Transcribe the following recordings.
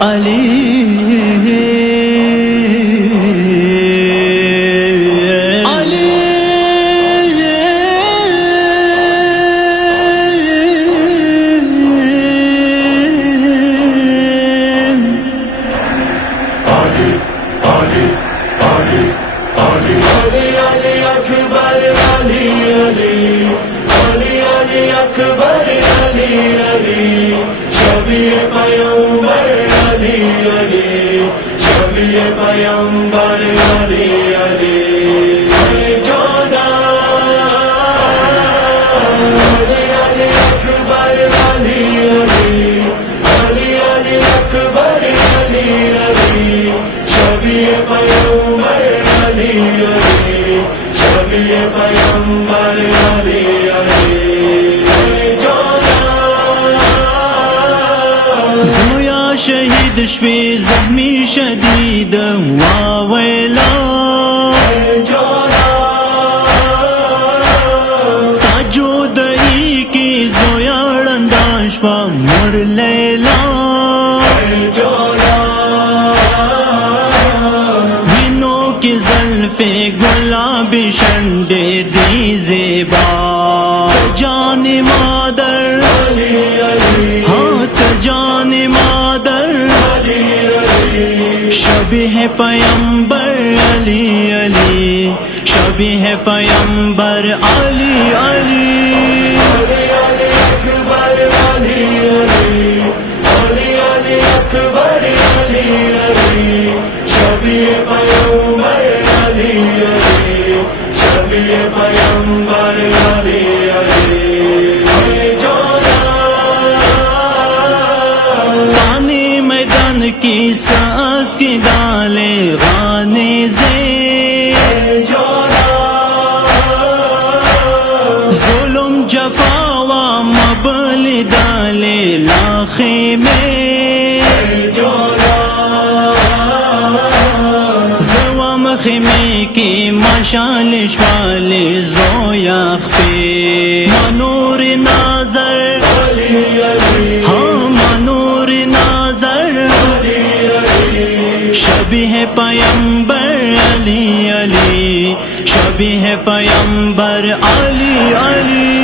علی پیغمبر علی علی جودا علی علی اکبر علی علی علی علی اکبر علی علی شبیہ پیغمبر علی علی شبیہ پیغمبر علی علی جودا زویا شہید شوی زخمی شدید واویلا تاجودئی کی زویا رنداش پا مر لیلا وینوں کی زلف گلابی شنڈے دی زیبا جان مادر ہاتھ جان مادر شبیہ پیغمبر علی علی شبیہ پیغمبر علی علی کی ساس کی دالیں غانے سے ظلم جفا و مبل دالے لاخے میں زوام خیمے کی مشالش والے زویاخ پہ منور ناظر ہاں منور ناظر شبیہ پیغمبر علی علی شبیہ پیغمبر علی علی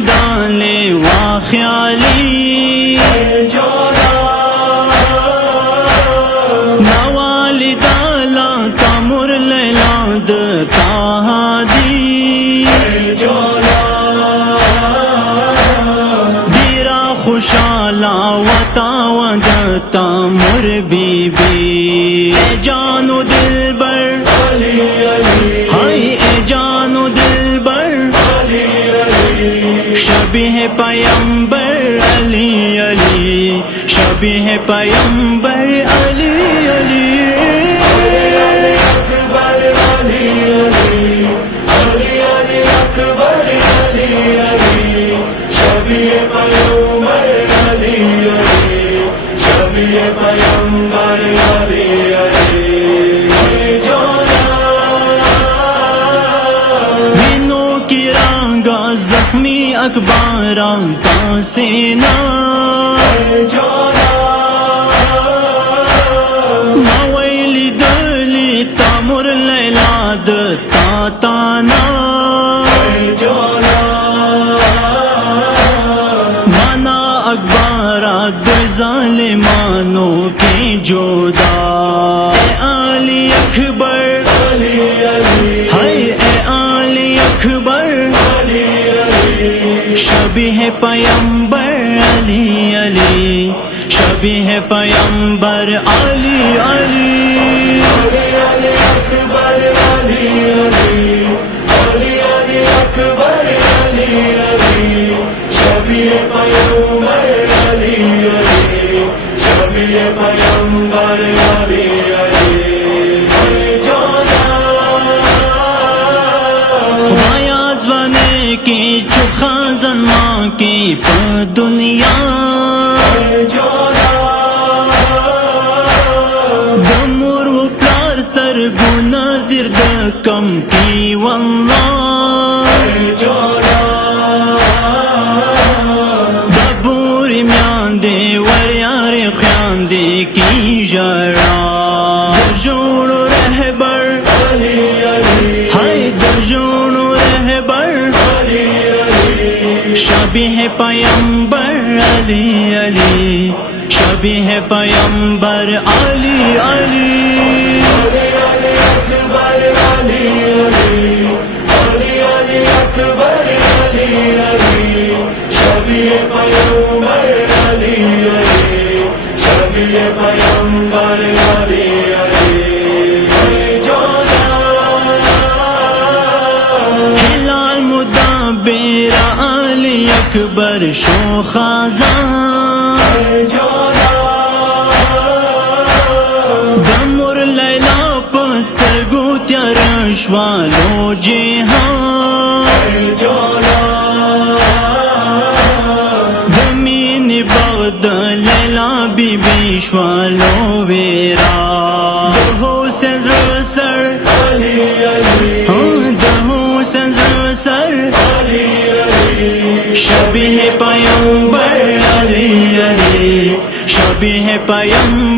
دالے واخیالی نوالی دالا تامر لیلاد تاہادی دیرا خوشالا وطاود تامر بی بی اے جانو دل بر ہائی اے جانو دل بر شبیہ پیغمبر علی علی شبیہ پیغمبر علی علی وینوں کی رانگا زخمی اکباران کا سینہ مویلی دلی تامر لیلاد تاتانا مانا اکبارات دو ظالمانوں کی جودا اے علی اکبر ہائے اے علی اکبر شبیہ پیغمبر علی علی شبیہ پیغمبر علی علی خدایات بنے کی چخا زنما کی پا دنیا دمور و پلارستر گو نظر دکم کی والله دبوری میان دے وریار خیان دے کی جرا درجون و رہبر ہائے درجون و رہبر شبیہ پیمبر علی علی شبیہ پیمبر علی علی ہلال مدبر علی اکبر شو خازان دمر لیلا پستر گوتیا رشوالو جہان دمین بغد لیلا بی بیشوالو ویرا دہو سنزر سر دہو سنزر سر شبیہ پیمبر علی علی شبیہ پیمبر